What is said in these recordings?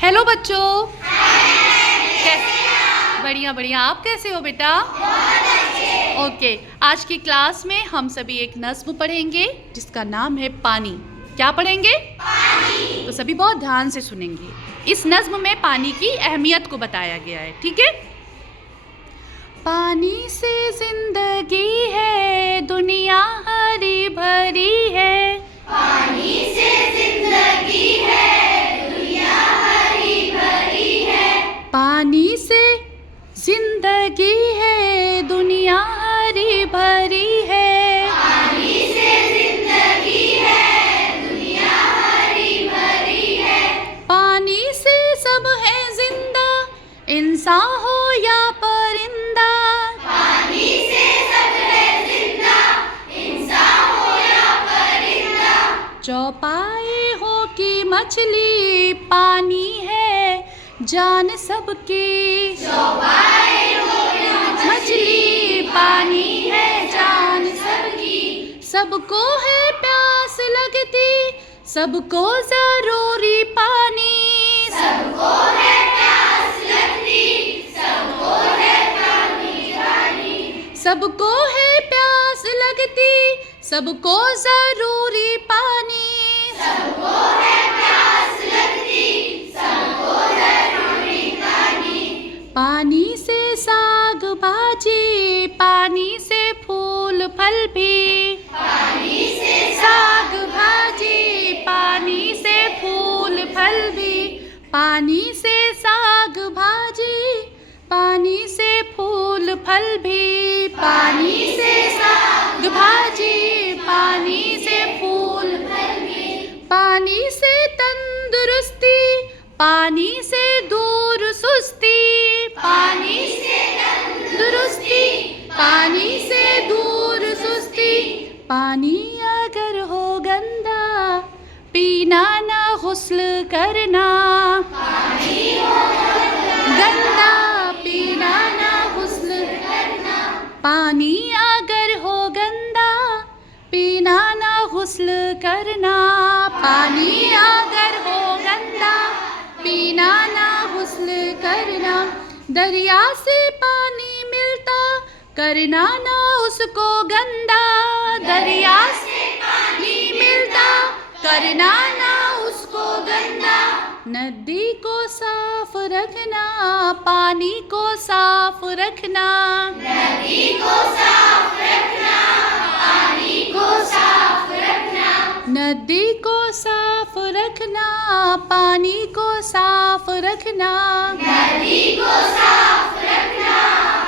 Hello बच्चों, कैसे? बढ़िया बढ़िया। आप कैसे हो बेटा? ओके, आज की क्लास में हम सभी एक नज्म पढ़ेंगे जिसका नाम है पानी। क्या पढ़ेंगे? पानी। तो सभी बहुत ध्यान से सुनेंगे। इस नज्म में पानी की अहमियत को बताया गया है, ठीक है? पानी से जिंदगी है, दुनिया हरी भरी है। पानी से जिंदगी है, दुनिया हरी भरी है। पानी से जिंदगी है, दुनिया हरी भरी है। पानी से जिंदगी है, दुनिया हरी भरी है। पानी से सब है जिंदा, इंसान हो या परिंदा। पानी से सब है जिंदा, इंसान हो या परिंदा। चौपाए हो कि मछली, पानी है जान सबकी। चौपाए हो या मछली, पानी है जान सबकी। सबको है प्यास लगती, सबको जरूरी पानी। सबको है प्यास लगती, सबको है पानी पानी। सबको है प्यास लगती, सबको जरूरी पानी। सबको है प्यास लगती, सबको जरूरी पानी। पानी से साग भाजी, पानी से फूल फल भी। पानी से साग भाजी, पानी से फूल फल भी। पानी से साग भाजी, पानी से फूल फल भी। पानी से साग भाजी, पानी से फूल फल भी। पानी से तंदुरुस्ती, पानी से दूर सुस्ती। पानी से तंदुरुस्ती, पानी से दूर सुस्ती। पानी अगर हो गंदा, पीना ना गुस्ल करना। पानी हो गंदा, पीना ना गुस्ल करना। पानी अगर हो गंदा, पीना ना गुस्ल करना। पानी अगर हो गंदा, पीना ना गुस्ल करना। दरिया से पानी मिलता, करना ना उसको गंदा। दरिया से पानी मिलता, करना ना उसको गंदा। नदी को साफ रखना, पानी को साफ रखना। नदी को साफ रखना, पानी को साफ रखना। नदी को साफ रखना, पानी को साफ रखना। नदी को साफ रखना,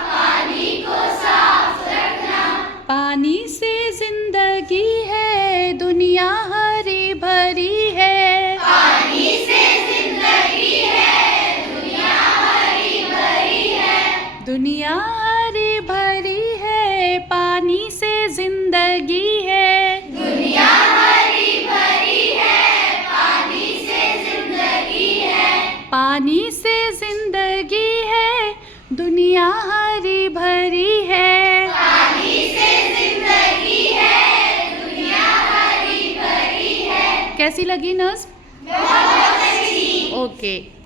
पानी को साफ रखना। पानी से जिंदगी है, दुनिया हरी भरी है। पानी से जिंदगी है, दुनिया हरी भरी है। दुनिया हरी भरी है, पानी से जिंदगी है। दुनिया हरी भरी है, पानी से जिंदगी है। पानी से जिंदगी है, दुनिया हरी भरी है। पानी से जिंदगी है, दुनिया हरी भरी है। कैसी लगी नज़्म? बहुत अच्छी। ओके।